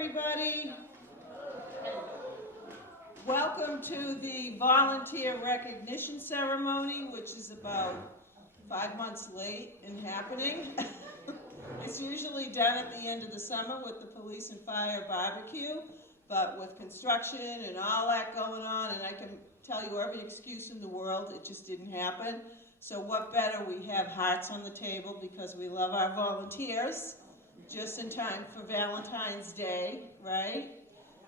everybody. Welcome to the volunteer recognition ceremony, which is about 5 months late in happening. It's usually done at the end of the summer with the police and fire barbecue, but with construction and all that going on, and I can tell you every excuse in the world, it just didn't happen. So what better, we have hearts on the table because we love our volunteers, just in time for Valentine's Day, right?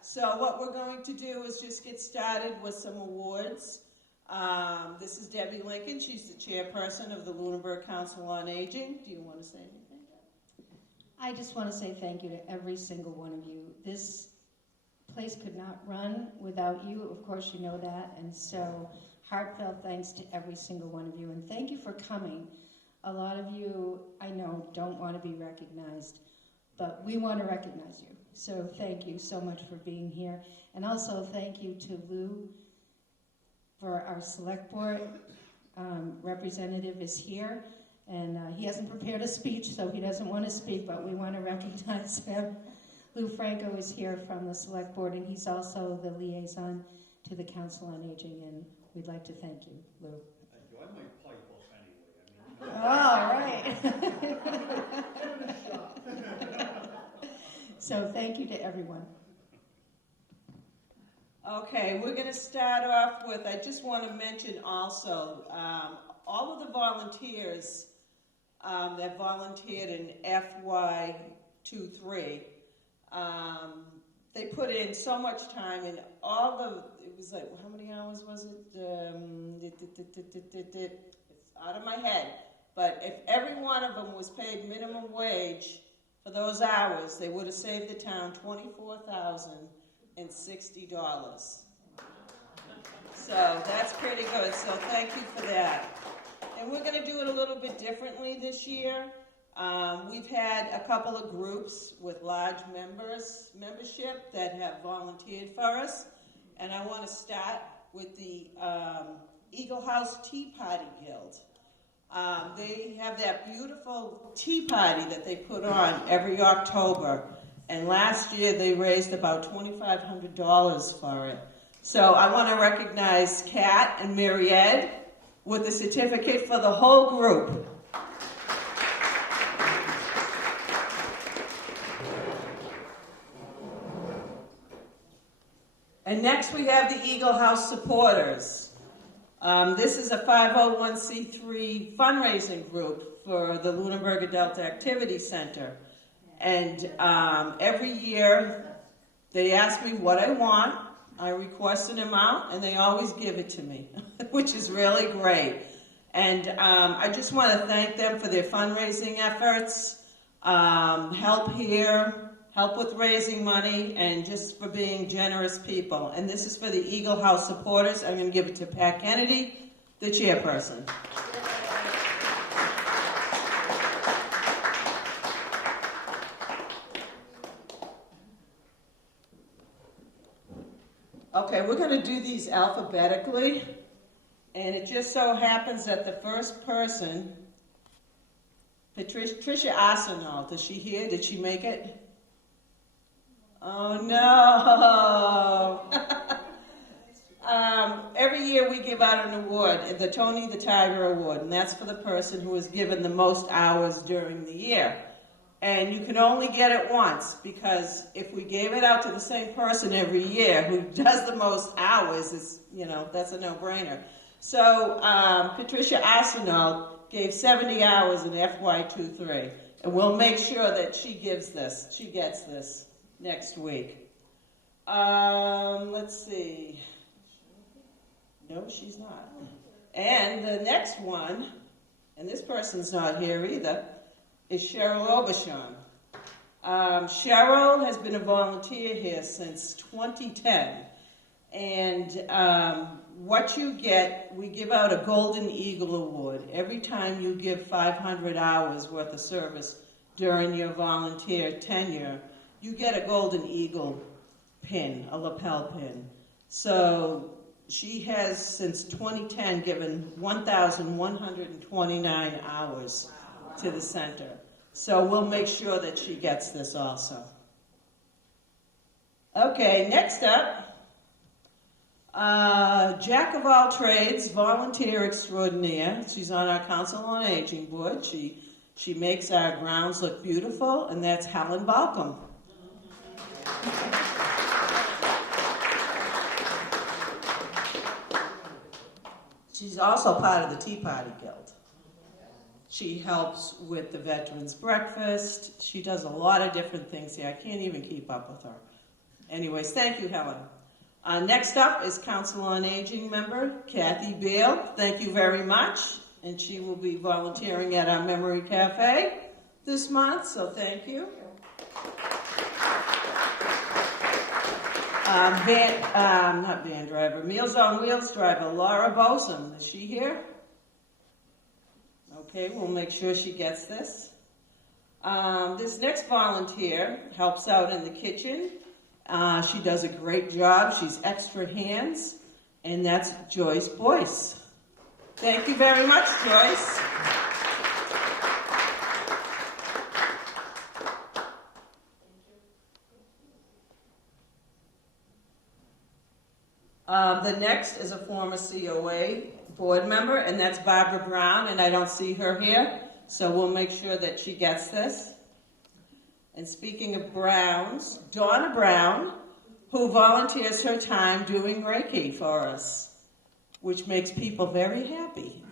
So what we're going to do is just get started with some awards. This is Debbie Lincoln. She's the chairperson of the Lunenburg Council on Aging. Do you want to say anything, Deb? I just want to say thank you to every single one of you. This place could not run without you. Of course, you know that. And so heartfelt thanks to every single one of you. And thank you for coming. A lot of you, I know, don't want to be recognized, but we want to recognize you. So thank you so much for being here. And also thank you to Lou for our select board. Representative is here, and he hasn't prepared a speech, so he doesn't want to speak, but we want to recognize him. Lou Franco is here from the select board, and he's also the liaison to the Council on Aging, and we'd like to thank you, Lou. Thank you. I might pipe up anyway. All right. So thank you to everyone. Okay, we're going to start off with, I just want to mention also, all of the volunteers that volunteered in FY23, they put in so much time, and all the, it was like, how many hours was it? It's out of my head. But if every one of them was paid minimum wage for those hours, they would have saved the town $24,060. So that's pretty good. So thank you for that. And we're going to do it a little bit differently this year. We've had a couple of groups with large membership that have volunteered for us. And I want to start with the Eagle House Tea Party Guild. They have that beautiful tea party that they put on every October. And last year they raised about $2,500 for it. So I want to recognize Kat and Mary Ed with a certificate for the whole group. And next we have the Eagle House Supporters. This is a 501c3 fundraising group for the Lunenburg Adult Activity Center. And every year they ask me what I want. I request an amount, and they always give it to me, which is really great. And I just want to thank them for their fundraising efforts, help here, help with raising money, and just for being generous people. And this is for the Eagle House Supporters. I'm going to give it to Pat Kennedy, the chairperson. Okay, we're going to do these alphabetically, and it just so happens that the first person, Patricia Arsenal, is she here? Did she make it? Oh no! Every year we give out an award, the Tony the Tiger Award, and that's for the person who has given the most hours during the year. And you can only get it once, because if we gave it out to the same person every year who does the most hours, it's, that's a no-brainer. So Patricia Arsenal gave 70 hours in FY23, and we'll make sure that she gets this next week. Let's see. No, she's not. And the next one, and this person's not here either, is Cheryl Obashon. Cheryl has been a volunteer here since 2010. And what you get, we give out a Golden Eagle Award. Every time you give 500 hours worth of service during your volunteer tenure, you get a Golden Eagle pin, a lapel pin. So she has, since 2010, given 1,129 hours to the center. So we'll make sure that she gets this also. Okay, next up, Jack of all trades, volunteer extraordinaire. She's on our Council on Aging board. She makes our grounds look beautiful, and that's Helen Balcom. She's also part of the Tea Party Guild. She helps with the Veterans Breakfast. She does a lot of different things here. I can't even keep up with her. Anyways, thank you, Helen. Next up is Council on Aging member Kathy Beal. Thank you very much. And she will be volunteering at our Memory Cafe this month, so thank you. Not van driver, Meals on Wheels driver, Laura Bosom. Is she here? Okay, we'll make sure she gets this. This next volunteer helps out in the kitchen. She does a great job. She's extra hands, and that's Joyce Boyce. Thank you very much, Joyce. The next is a former COA board member, and that's Barbara Brown, and I don't see her here, so we'll make sure that she gets this. And speaking of Browns, Donna Brown, who volunteers her time doing Reiki for us, which makes people very happy.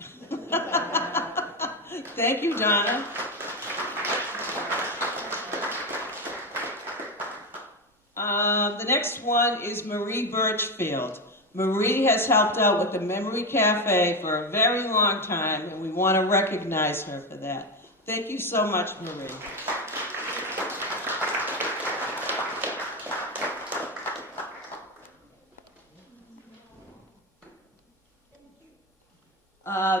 Thank you, Donna. The next one is Marie Birchfield. Marie has helped out with the Memory Cafe for a very long time, and we want to recognize her for that. Thank you so much, Marie.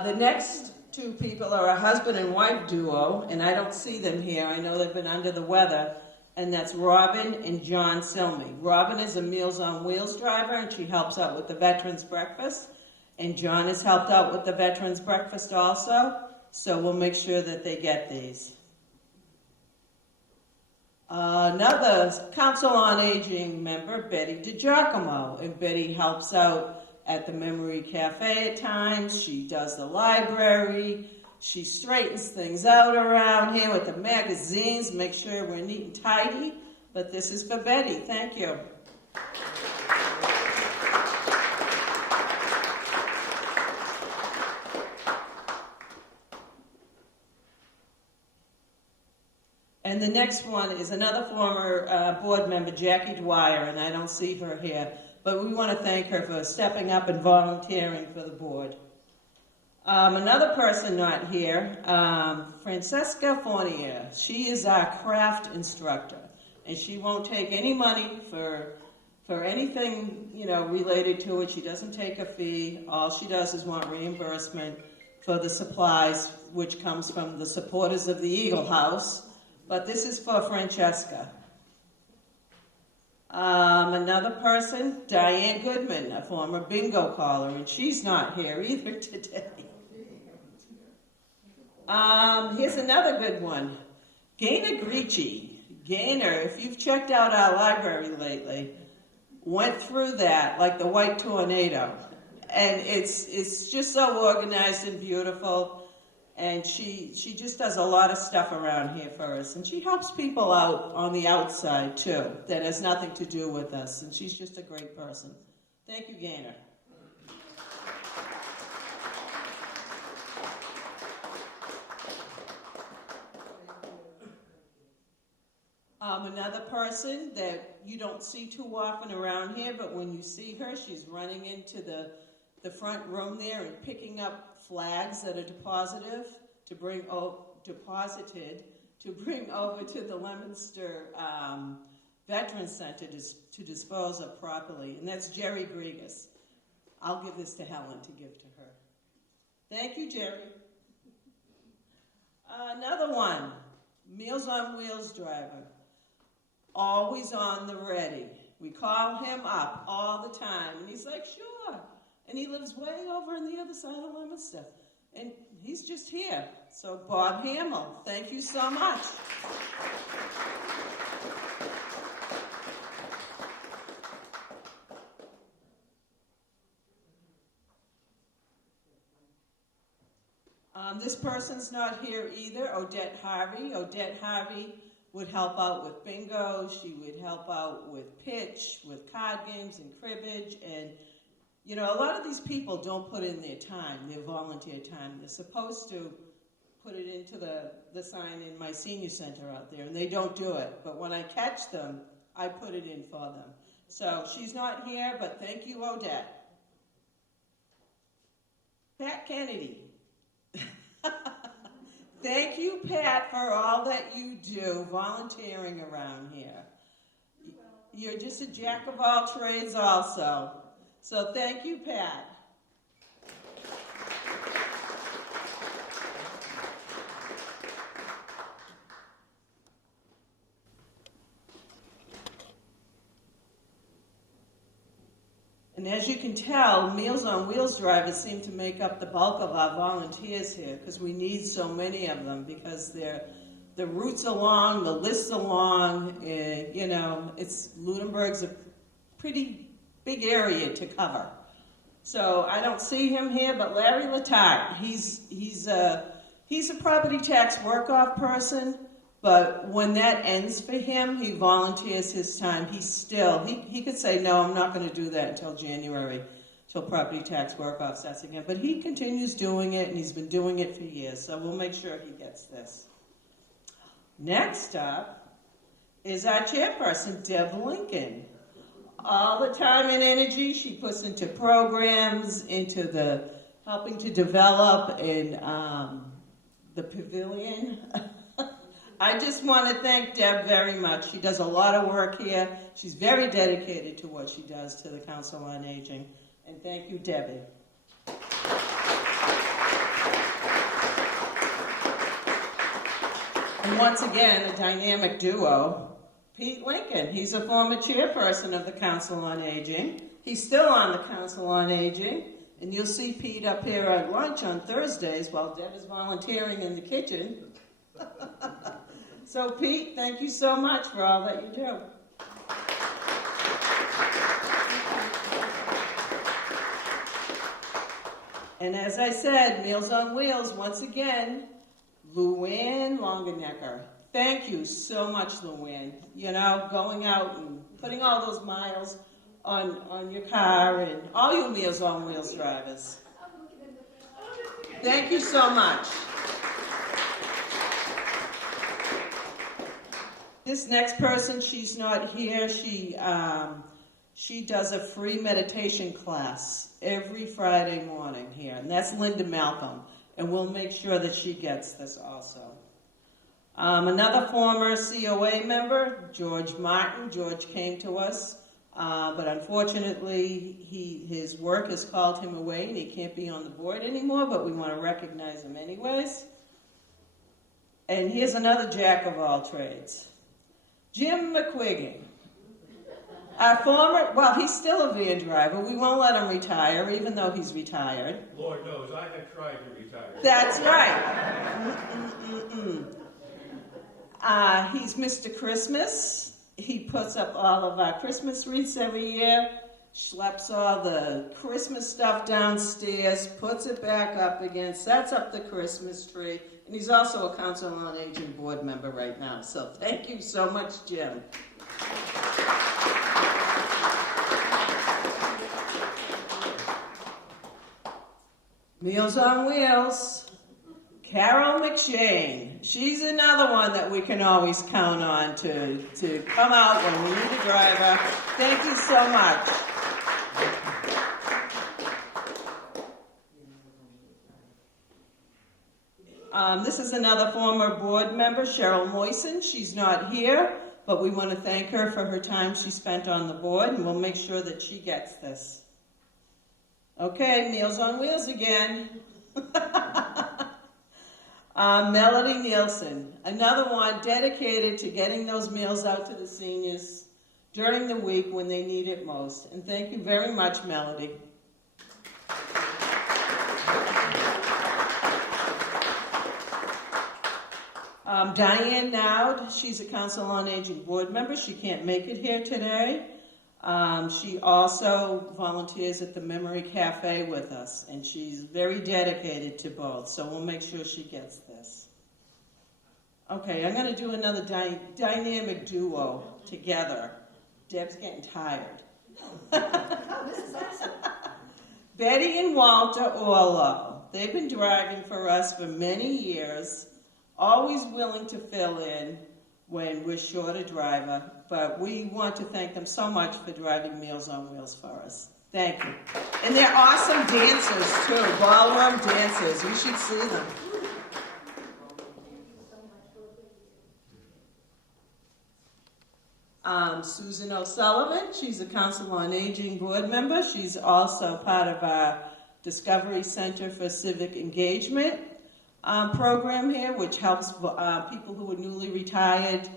The next two people are a husband and wife duo, and I don't see them here. I know they've been under the weather, and that's Robin and John Silmy. Robin is a Meals on Wheels driver, and she helps out with the Veterans Breakfast, and John has helped out with the Veterans Breakfast also, so we'll make sure that they get these. Another Council on Aging member, Betty DiGiacomo, and Betty helps out at the Memory Cafe at times. She does the library. She straightens things out around here with the magazines, make sure we're neat and tidy. But this is for Betty. Thank you. And the next one is another former board member, Jackie Dwyer, and I don't see her here. But we want to thank her for stepping up and volunteering for the board. Another person not here, Francesca Fournier. She is our craft instructor, and she won't take any money for anything related to it. She doesn't take a fee. All she does is want reimbursement for the supplies, which comes from the supporters of the Eagle House. But this is for Francesca. Another person, Diane Goodman, a former bingo caller, and she's not here either today. Here's another good one, Gaynor Gricci. Gaynor, if you've checked out our library lately, went through that like the white tornado, and it's just so organized and beautiful. And she just does a lot of stuff around here for us. And she helps people out on the outside, too, that has nothing to do with us. And she's just a great person. Thank you, Gaynor. Another person that you don't see too often around here, but when you see her, she's running into the front room there and picking up flags that are deposited to bring over to the Leominster Veterans Center to dispose of properly. And that's Jerry Grigas. I'll give this to Helen to give to her. Thank you, Jerry. Another one, Meals on Wheels driver. Always on the ready. We call him up all the time, and he's like, sure. And he lives way over on the other side of Leominster. And he's just here. So Bob Hamill, thank you so much. This person's not here either, Odette Harvey. Odette Harvey would help out with bingo, she would help out with pitch, with card games and cribbage, and you know, a lot of these people don't put in their time, their volunteer time. They're supposed to put it into the sign in my senior center out there, and they don't do it. But when I catch them, I put it in for them. So she's not here, but thank you, Odette. Pat Kennedy. Thank you, Pat, for all that you do volunteering around here. You're just a jack of all trades also. So thank you, Pat. And as you can tell, Meals on Wheels drivers seem to make up the bulk of our volunteers here because we need so many of them because the routes are long, the lists are long, you know, Lunenburg's a pretty big area to cover. So I don't see him here, but Larry Letarte, he's a property tax work-off person, but when that ends for him, he volunteers his time. He could say, no, I'm not going to do that until January, till property tax work-off starts again. But he continues doing it, and he's been doing it for years, so we'll make sure he gets this. Next up is our chairperson, Deb Lincoln. All the time and energy she puts into programs, into the helping to develop in the pavilion. I just want to thank Deb very much. She does a lot of work here. She's very dedicated to what she does to the Council on Aging. And thank you, Debbie. And once again, a dynamic duo, Pete Lincoln. He's a former chairperson of the Council on Aging. He's still on the Council on Aging. And you'll see Pete up here at lunch on Thursdays while Deb is volunteering in the kitchen. So Pete, thank you so much for all that you do. And as I said, Meals on Wheels, once again, Luann Longenecker. Thank you so much, Luann. You know, going out and putting all those miles on your car and all you Meals on Wheels drivers. Thank you so much. This next person, she's not here. She does a free meditation class every Friday morning here, and that's Linda Malcolm, and we'll make sure that she gets this also. Another former COA member, George Martin. George came to us, but unfortunately his work has called him away and he can't be on the board anymore, but we want to recognize him anyways. And here's another jack of all trades. Jim McQuiggan, he's still a van driver. We won't let him retire, even though he's retired. Lord knows, I have tried to retire. That's right. He's Mr. Christmas. He puts up all of our Christmas wreaths every year, schleps all the Christmas stuff downstairs, puts it back up again, sets up the Christmas tree. And he's also a Council on Aging board member right now. So thank you so much, Jim. Meals on Wheels. Carol McShane. She's another one that we can always count on to come out when we need a driver. Thank you so much. This is another former board member, Cheryl Moyson. She's not here, but we want to thank her for her time she spent on the board, and we'll make sure that she gets this. Okay, Meals on Wheels again. Melody Nielsen, another one dedicated to getting those meals out to the seniors during the week when they need it most. And thank you very much, Melody. Diane Nowd, she's a Council on Aging board member. She can't make it here today. She also volunteers at the Memory Cafe with us, and she's very dedicated to both, so we'll make sure she gets this. Okay, I'm going to do another dynamic duo together. Deb's getting tired. Oh, this is awesome. Betty and Walter Orlow. They've been driving for us for many years, always willing to fill in when we're short a driver, but we want to thank them so much for driving Meals on Wheels for us. Thank you. And they're awesome dancers, too, ballroom dancers. You should see them. Susan O'Sullivan, she's a Council on Aging board member. She's also part of our Discovery Center for Civic Engagement program here, which helps people who are newly retired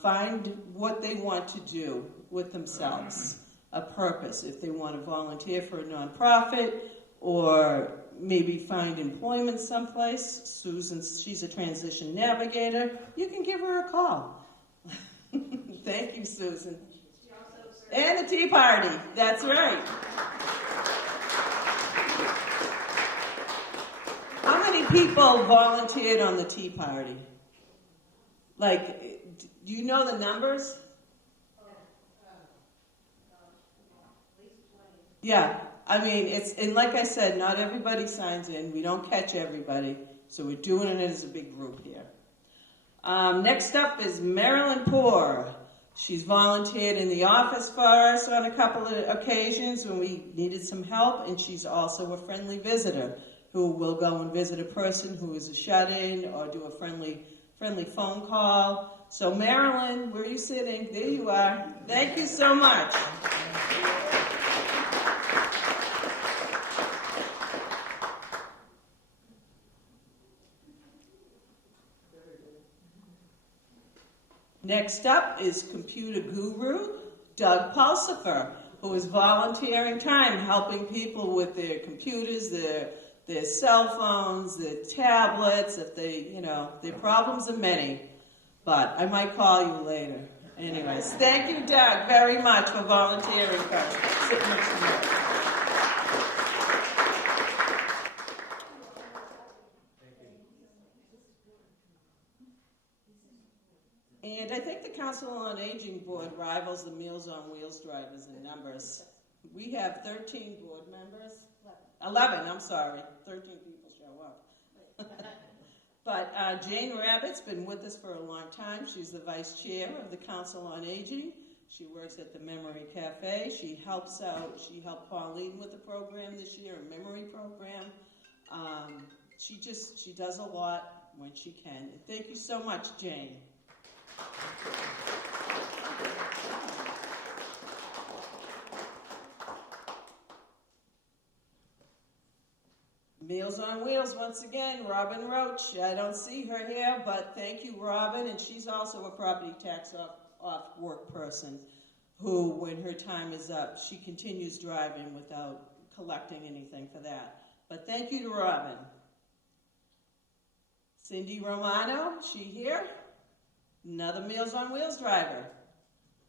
find what they want to do with themselves, a purpose, if they want to volunteer for a nonprofit or maybe find employment someplace. Susan, she's a transition navigator. You can give her a call. Thank you, Susan. And the Tea Party, that's right. How many people volunteered on the Tea Party? Like, do you know the numbers? Yeah, I mean, and like I said, not everybody signs in. We don't catch everybody, so we're doing it as a big group here. Next up is Marilyn Poor. She's volunteered in the office for us on a couple of occasions when we needed some help, and she's also a friendly visitor who will go and visit a person who is a shut-in or do a friendly phone call. So Marilyn, where are you sitting? There you are. Thank you so much. Next up is computer guru Doug Pulsifer, who is volunteering time helping people with their computers, their cell phones, their tablets, if they, their problems are many. But I might call you later. Anyways, thank you, Doug, very much for volunteering for us. Sit next to me. And I think the Council on Aging Board rivals the Meals on Wheels drivers in numbers. We have 13 board members. 11, I'm sorry. 13 people show up. But Jane Rabbit's been with us for a long time. She's the vice chair of the Council on Aging. She works at the Memory Cafe. She helps out. She helped Pauline with the program this year, a memory program. She does a lot when she can. And thank you so much, Jane. Meals on Wheels, once again, Robin Roach. I don't see her here, but thank you, Robin. And she's also a property tax off work person who, when her time is up, she continues driving without collecting anything for that. But thank you to Robin. Cindy Romano, she here? Another Meals on Wheels driver.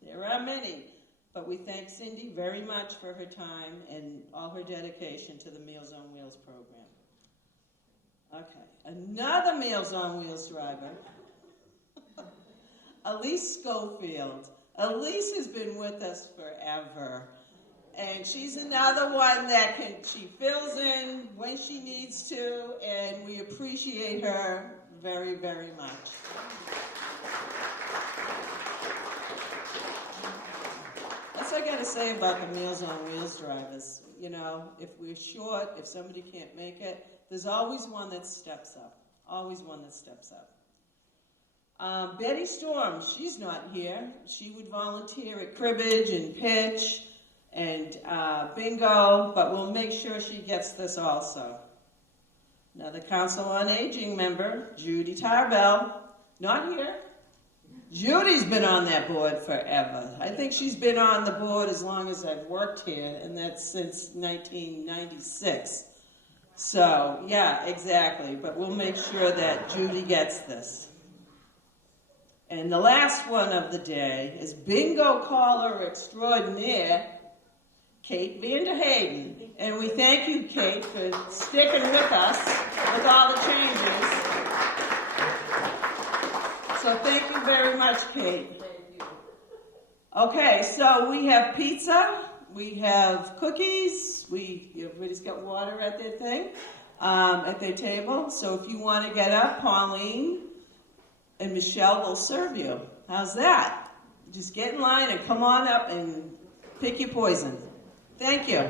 There are many, but we thank Cindy very much for her time and all her dedication to the Meals on Wheels program. Okay, another Meals on Wheels driver, Elise Schofield. Elise has been with us forever, and she's another one that she fills in when she needs to, and we appreciate her very, very much. That's what I got to say about the Meals on Wheels drivers. If we're short, if somebody can't make it, there's always one that steps up. Always one that steps up. Betty Storm, she's not here. She would volunteer at cribbage and pitch and bingo, but we'll make sure she gets this also. Another Council on Aging member, Judy Tarbell, not here. Judy's been on that board forever. I think she's been on the board as long as I've worked here, and that's since 1996. So, yeah, exactly. But we'll make sure that Judy gets this. And the last one of the day is bingo caller extraordinaire, Kate Vanderhayden. And we thank you, Kate, for sticking with us with all the changes. So thank you very much, Kate. Okay, so we have pizza, we have cookies, everybody's got water at their thing, at their table. So if you want to get up, Pauline and Michelle will serve you. How's that? Just get in line and come on up and pick your poison. Thank you.